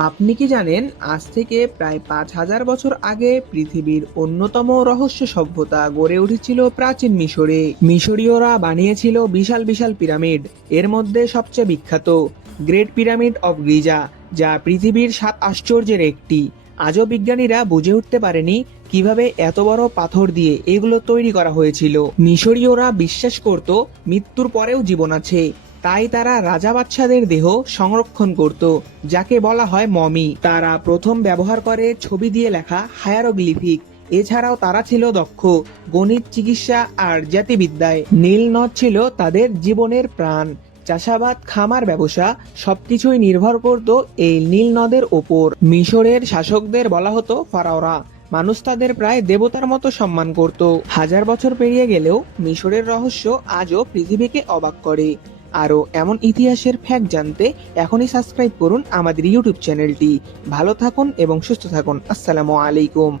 আপনি কি জানেন আজ থেকে প্রায় ৫,০০০ বছর আগে পৃথিবীর অন্যতম রহস্য সভ্যতা গড়ে উঠেছিল প্রাচীন মিশরে। মিশরীয়রা বানিয়েছিল বিশাল বিশাল পিরামিড। এর মধ্যে সবচেয়ে বিখ্যাত গ্রেট পিরামিড অফ গিজা, যা পৃথিবীর ৭ আশ্চর্যের একটি। আজও বিজ্ঞানীরা বুঝে উঠতে পারেনি কিভাবে এত বড় পাথর দিয়ে এগুলো তৈরি করা হয়েছিল। মিশরীয়রা বিশ্বাস করত মৃত্যুর পরেও জীবন আছে, তাই তারা রাজা বাদশাদের দেহ সংরক্ষণ করত, যাকে বলা হয় মমি। তারা প্রথম ব্যবহার করে ছবি দিয়ে লেখা হায়ারোগ্লিফিক। এছাড়াও তারা ছিল দক্ষ গণিত, চিকিৎসা আর জাতিবিদ্যায়। নীল নদ ছিল তাদের জীবনের প্রাণ। চাষাবাদ, খামার, ব্যবসা সবকিছুই নির্ভর করত এই নীল নদের ওপর। মিশরের শাসকদের বলা হতো ফারাওরা। মানুষ তাদের প্রায় দেবতার মতো সম্মান করত। ১,০০০ বছর পেরিয়ে গেলেও মিশরের রহস্য আজও পৃথিবীকে অবাক করে। আরও এমন ইতিহাসের ফ্যাক্ট জানতে এখনই সাবস্ক্রাইব করুন আমাদের ইউটিউব চ্যানেলটি। ভালো থাকুন এবং সুস্থ থাকুন। আসসালামু আলাইকুম।